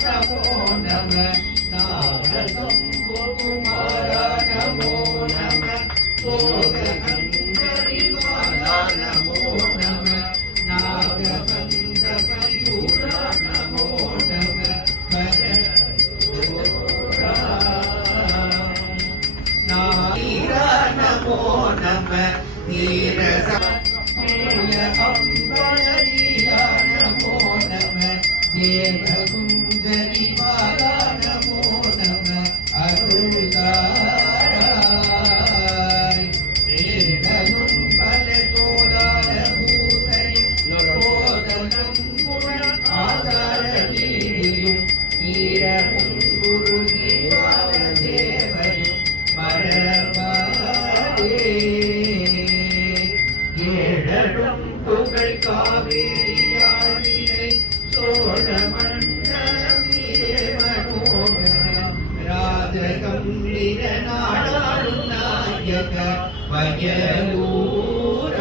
நமோ நம நாரசம்புகுமார நமோ நம போகந்தரிவாலா நமோ நம நாகபந்தமயூர நமோ நம பரதோரா நாயிர நமோ நம நீரச அம்பரீலா நமோ நம தேவகுந்தரி பாலா நமோ நம அருள்தாராய் தேவனும் பல கோலால பூசையும் போதனம் குணம் ஆதாரதீயும் ஈரமும் குரு தீபால சேவையும் மரபாரே ஏழடும் புகழ் காவேரியாழினை சோழ மண்டலமே மனோகர ராஜகம்பீர நாடாளும் நாயக வயலூர